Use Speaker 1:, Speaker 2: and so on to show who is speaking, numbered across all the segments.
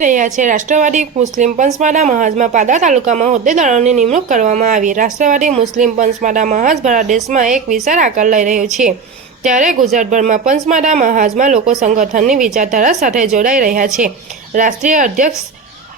Speaker 1: રહ્યા છે. રાષ્ટ્રવાદી મુસ્લિમ પંચમાડા મહાજમાં પાદા તાલુકામાં હોદ્દેદારોની નિમણૂક કરવામાં આવી. રાષ્ટ્રવાદી મુસ્લિમ પંચમાડા મહાજ ભારત દેશમાં એક વિશાળ આકાર લઈ રહ્યું છે. ત્યારે ગુજરાતભરમાં પંચમાડા મહાજમાં લોકો સંગઠનની વિચારધારા સાથે જોડાઈ રહ્યા છે. રાષ્ટ્રીય અધ્યક્ષ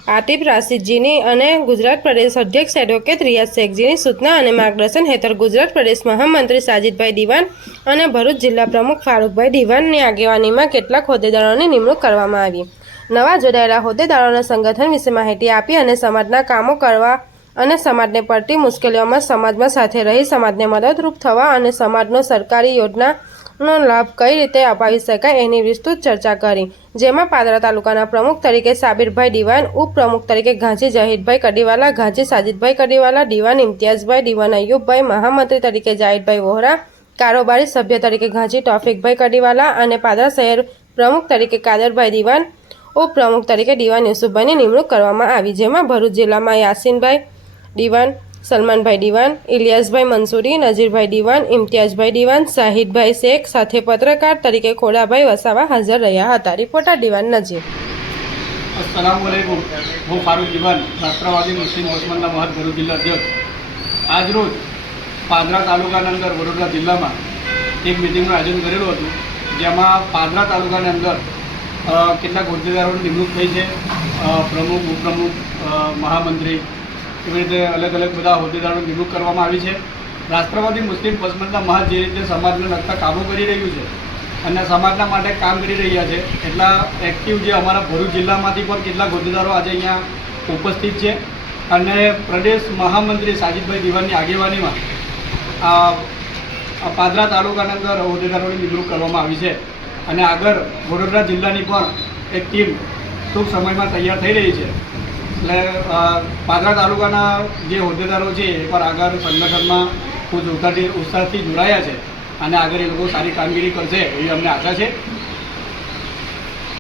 Speaker 1: આતિફ રાશિદજીની અને ગુજરાત પ્રદેશ અધ્યક્ષ એડવોકેટ રિયાઝ શેખજીની સૂચના અને માર્ગદર્શન હેઠળ ગુજરાત પ્રદેશ મહામંત્રી સાજિદભાઈ દિવાન અને ભરૂચ જિલ્લા પ્રમુખ ફારૂકભાઈ દિવાનની આગેવાનીમાં કેટલાક હોદ્દેદારોની નિમણૂક કરવામાં આવી. નવા જોડાયેલા હોદ્દેદારોના સંગઠન વિશે માહિતી આપી અને સમાજના કામો કરવા અને સમાજને પડતી મુશ્કેલીઓમાં સમાજમાં સાથે રહી સમાજને મદદરૂપ થવા અને સમાજનો સરકારી યોજનાનો લાભ કઈ રીતે અપાવી શકાય એની વિસ્તૃત ચર્ચા કરી. જેમાં પાદરા તાલુકાના પ્રમુખ તરીકે સાબિરભાઈ દિવાન ઉપપ્રમુખ તરીકે ઘાંચી જહીદભાઈ કડીવાલા ઘાંચી સાજિદભાઈ કડીવાલા દિવાન ઇમ્તિયાઝભાઈ દિવાન અયુબભાઈ, મહામંત્રી તરીકે જાહિદભાઈ વોહરા, કારોબારી સભ્ય તરીકે ઘાંચી ટોફિકભાઈ કડીવાલા અને પાદરા શહેર પ્રમુખ તરીકે કાદરભાઈ દિવાન ઉપપ્રમુખ તરીકે દિવાન યુસુફભાઈની નિમણૂક કરવામાં આવી, જેમાં ભરૂચ જિલ્લામાં યાસીનભાઈ દિવાન સલમાનભાઈ દિવાન ઇલિયાસભાઈ મંસૂરી, નજીરભાઈ દિવાન ઇમ્તિયાઝભાઈ દિવાન શાહિદભાઈ શેખ સાથે પત્રકાર તરીકે ખોડાભાઈ વસાવા હાજર રહ્યા હતા. રિપોર્ટર દિવાન નજીર.
Speaker 2: અસલામ વાલેકુમ હું ફારૂક દિવાન રાષ્ટ્રવાદી મુસ્લિમ ઓસમાનના મહદ ભરૂચ જિલ્લા અધ્યક્ષ. આજરોજ પાદરા તાલુકાના અંદર વડોદરા જિલ્લામાં એક મિટિંગનું આયોજન કરેલું હતું, જેમાં પાદરા તાલુકાની અંદર કેટલાક હોદ્દેદારોની નિમણૂક થઈ છે. પ્રમુખ, ઉપપ્રમુખ મહામંત્રી એવી રીતે અલગ અલગ બધા હોદ્દેદારોની નિમણૂક કરવામાં આવી છે. રાષ્ટ્રવાદી મુસ્લિમ પસમંદના મહા જે રીતે સમાજને લગતા કામો કરી રહ્યું છે અને સમાજના માટે કામ કરી રહ્યા છે, એટલા એક્ટિવ જે અમારા ભરૂચ જિલ્લામાંથી પણ કેટલાક હોદ્દેદારો આજે અહીંયા ઉપસ્થિત છે. અને પ્રદેશ મહામંત્રી સાજિદભાઈ દિવાનની આગેવાનીમાં પાદરા તાલુકાના અંદર હોદ્દેદારોની નિમણૂક કરવામાં આવી છે. અને આગળ વડોદરા જિલ્લાની પણ એક ટીમ ટૂંક સમયમાં તૈયાર થઈ રહી છે. એટલે પાદરા તાલુકાના જે હોદ્દેદારો છે, એ પણ આગળ સંગઠનમાં ખૂબ ઉત્સાહથી ઉત્સાહથી જોડાયા છે અને આગળ એ લોકો સારી કામગીરી કરશે એવી અમને આશા છે.